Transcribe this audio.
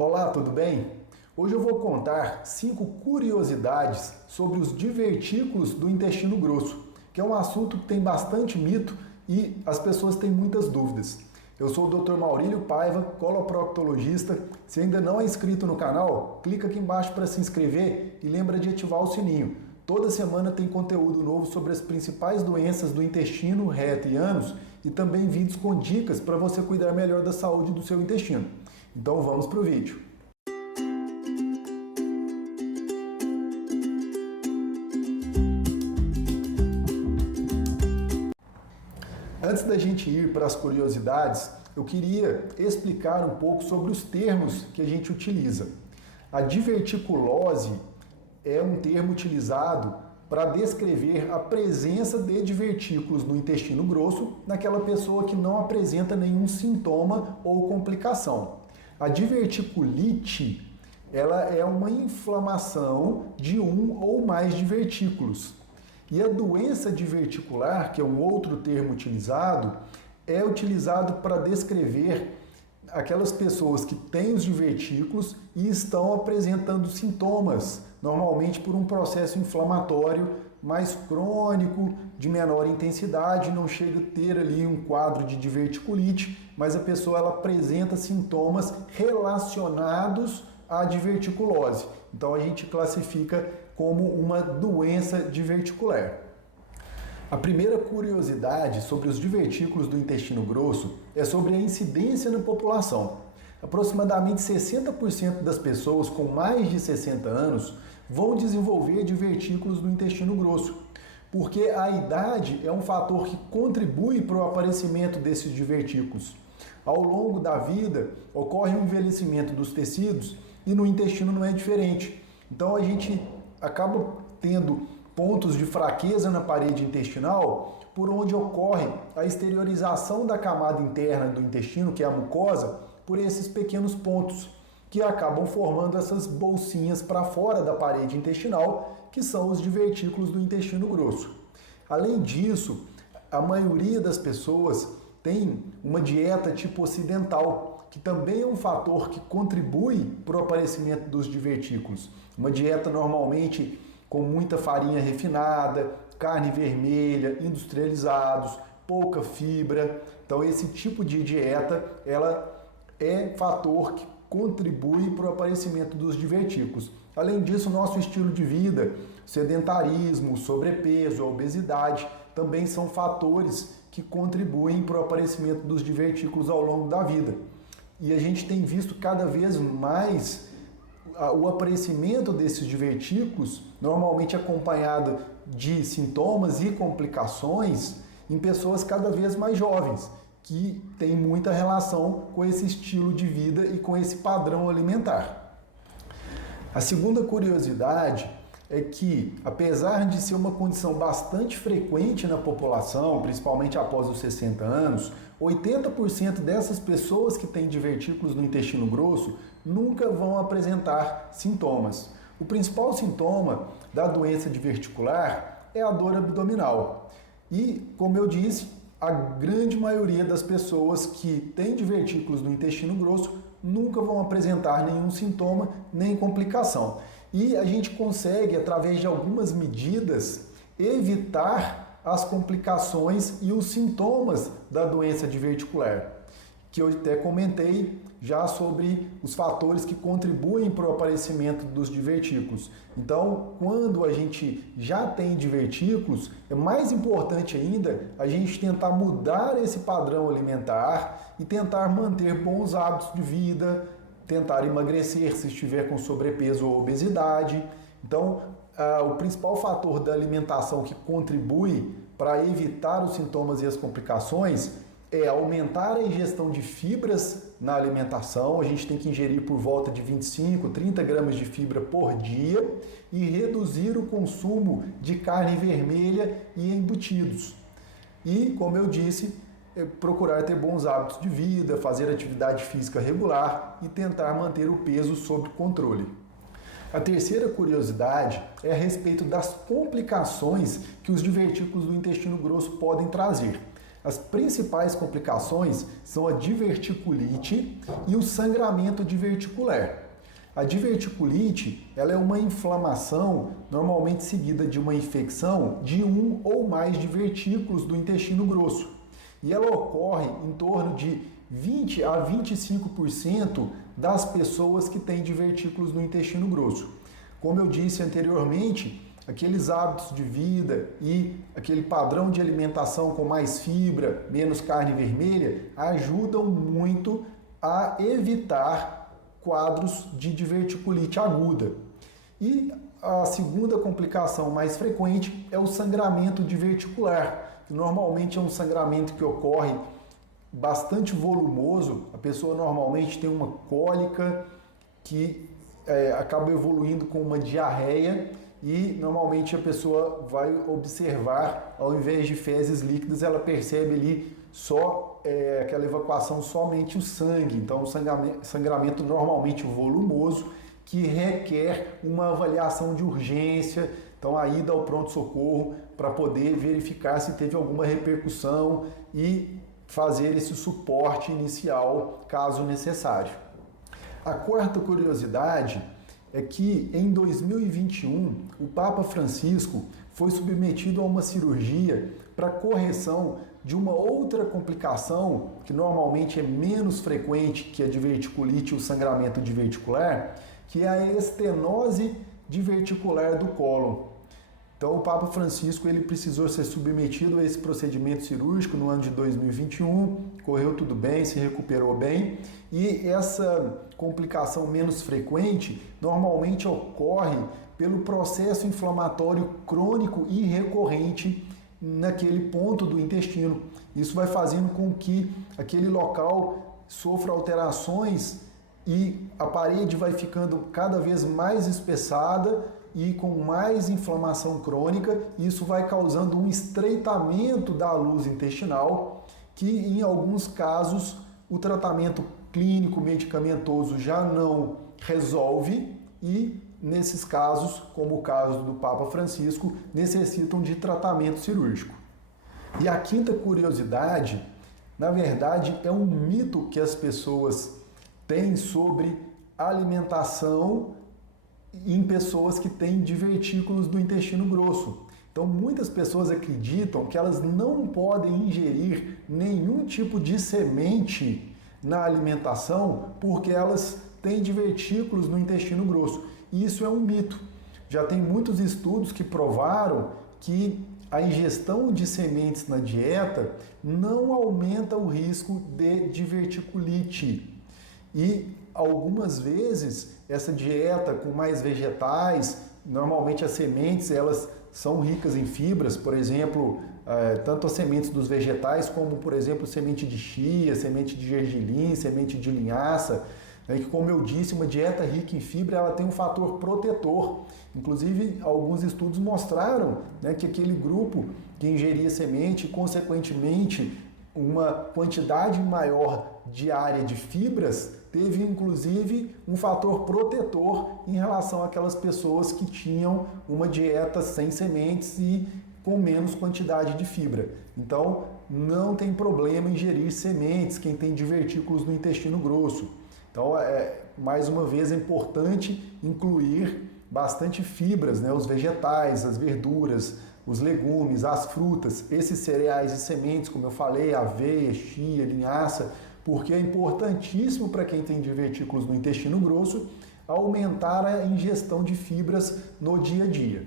Olá, tudo bem? Hoje eu vou contar 5 curiosidades sobre os divertículos do intestino grosso, que é um assunto que tem bastante mito e as pessoas têm muitas dúvidas. Eu sou o Dr. Maurílio Paiva, coloproctologista. Se ainda não é inscrito no canal, clica aqui embaixo para se inscrever e lembra de ativar o sininho. Toda semana tem conteúdo novo sobre as principais doenças do intestino, reto e ânus e também vídeos com dicas para você cuidar melhor da saúde do seu intestino. Então vamos para o vídeo. Antes da gente ir para as curiosidades, eu queria explicar um pouco sobre os termos que a gente utiliza. A diverticulose é um termo utilizado para descrever a presença de divertículos no intestino grosso naquela pessoa que não apresenta nenhum sintoma ou complicação. A diverticulite, ela é uma inflamação de um ou mais divertículos. E a doença diverticular, que é um outro termo utilizado, é utilizado para descrever aquelas pessoas que têm os divertículos e estão apresentando sintomas, normalmente por um processo inflamatório mais crônico, de menor intensidade, não chega a ter ali um quadro de diverticulite, mas a pessoa ela apresenta sintomas relacionados à diverticulose. Então a gente classifica como uma doença diverticular. A primeira curiosidade sobre os divertículos do intestino grosso é sobre a incidência na população. Aproximadamente 60% das pessoas com mais de 60 anos vão desenvolver divertículos do intestino grosso, porque a idade é um fator que contribui para o aparecimento desses divertículos. Ao longo da vida, ocorre um envelhecimento dos tecidos e no intestino não é diferente. Então a gente acaba tendo pontos de fraqueza na parede intestinal por onde ocorre a exteriorização da camada interna do intestino, que é a mucosa, por esses pequenos pontos que acabam formando essas bolsinhas para fora da parede intestinal, que são os divertículos do intestino grosso. Além disso, a maioria das pessoas tem uma dieta tipo ocidental, que também é um fator que contribui para o aparecimento dos divertículos. Uma dieta normalmente com muita farinha refinada, carne vermelha, industrializados, pouca fibra. Então esse tipo de dieta, ela é fator que contribui para o aparecimento dos divertículos. Além disso, nosso estilo de vida, sedentarismo, sobrepeso, obesidade, também são fatores que contribuem para o aparecimento dos divertículos ao longo da vida. E a gente tem visto cada vez mais o aparecimento desses divertículos, normalmente acompanhado de sintomas e complicações em pessoas cada vez mais jovens, que tem muita relação com esse estilo de vida e com esse padrão alimentar. A segunda curiosidade é que, apesar de ser uma condição bastante frequente na população, principalmente após os 60 anos, 80% dessas pessoas que têm divertículos no intestino grosso nunca vão apresentar sintomas. O principal sintoma da doença diverticular é a dor abdominal. E, como eu disse, a grande maioria das pessoas que têm divertículos no intestino grosso nunca vão apresentar nenhum sintoma nem complicação. E a gente consegue, através de algumas medidas, evitar as complicações e os sintomas da doença diverticular, que eu até comentei já sobre os fatores que contribuem para o aparecimento dos divertículos. Então, quando a gente já tem divertículos, é mais importante ainda a gente tentar mudar esse padrão alimentar e tentar manter bons hábitos de vida, tentar emagrecer se estiver com sobrepeso ou obesidade. Então, o principal fator da alimentação que contribui para evitar os sintomas e as complicações é aumentar a ingestão de fibras na alimentação. A gente tem que ingerir por volta de 25, 30 gramas de fibra por dia e reduzir o consumo de carne vermelha e embutidos. E, como eu disse, procurar ter bons hábitos de vida, fazer atividade física regular e tentar manter o peso sob controle. A terceira curiosidade é a respeito das complicações que os divertículos do intestino grosso podem trazer. As principais complicações são a diverticulite e o sangramento diverticular. A diverticulite, ela é uma inflamação normalmente seguida de uma infecção de um ou mais divertículos do intestino grosso. E ela ocorre em torno de 20 a 25% das pessoas que têm divertículos no intestino grosso. Como eu disse anteriormente, aqueles hábitos de vida e aquele padrão de alimentação com mais fibra, menos carne vermelha, ajudam muito a evitar quadros de diverticulite aguda. E a segunda complicação mais frequente é o sangramento diverticular, que normalmente é um sangramento que ocorre bastante volumoso. A pessoa normalmente tem uma cólica que acaba evoluindo com uma diarreia e normalmente a pessoa vai observar, ao invés de fezes líquidas, ela percebe ali só aquela evacuação, somente o sangue. Então, um sangramento normalmente volumoso que requer uma avaliação de urgência, então a ida ao pronto-socorro para poder verificar se teve alguma repercussão e fazer esse suporte inicial, caso necessário. A quarta curiosidade é que em 2021 o Papa Francisco foi submetido a uma cirurgia para correção de uma outra complicação que normalmente é menos frequente que a diverticulite e o sangramento diverticular, que é a estenose diverticular do cólon. Então o Papa Francisco ele precisou ser submetido a esse procedimento cirúrgico no ano de 2021, correu tudo bem, se recuperou bem, e essa complicação menos frequente normalmente ocorre pelo processo inflamatório crônico e recorrente naquele ponto do intestino. Isso vai fazendo com que aquele local sofra alterações e a parede vai ficando cada vez mais espessada e com mais inflamação crônica. Isso vai causando um estreitamento da luz intestinal, que em alguns casos o tratamento clínico medicamentoso já não resolve e nesses casos, como o caso do Papa Francisco, necessitam de tratamento cirúrgico. E a quinta curiosidade, na verdade, é um mito que as pessoas têm sobre alimentação em pessoas que têm divertículos do intestino grosso. Então, muitas pessoas acreditam que elas não podem ingerir nenhum tipo de semente na alimentação porque elas têm divertículos no intestino grosso. E isso é um mito. Já tem muitos estudos que provaram que a ingestão de sementes na dieta não aumenta o risco de diverticulite. E algumas vezes essa dieta com mais vegetais, normalmente as sementes elas são ricas em fibras, por exemplo, tanto as sementes dos vegetais como, por exemplo, semente de chia, semente de gergelim, semente de linhaça, que, como eu disse, uma dieta rica em fibra ela tem um fator protetor. Inclusive, alguns estudos mostraram que aquele grupo que ingeria semente, consequentemente, uma quantidade maior diária de fibras, teve inclusive um fator protetor em relação àquelas pessoas que tinham uma dieta sem sementes e com menos quantidade de fibra. Então, não tem problema ingerir sementes quem tem divertículos no intestino grosso. Então, mais uma vez, é importante incluir bastante fibras, os vegetais, as verduras, os legumes, as frutas, esses cereais e sementes, como eu falei, aveia, chia, linhaça, porque é importantíssimo para quem tem divertículos no intestino grosso aumentar a ingestão de fibras no dia a dia.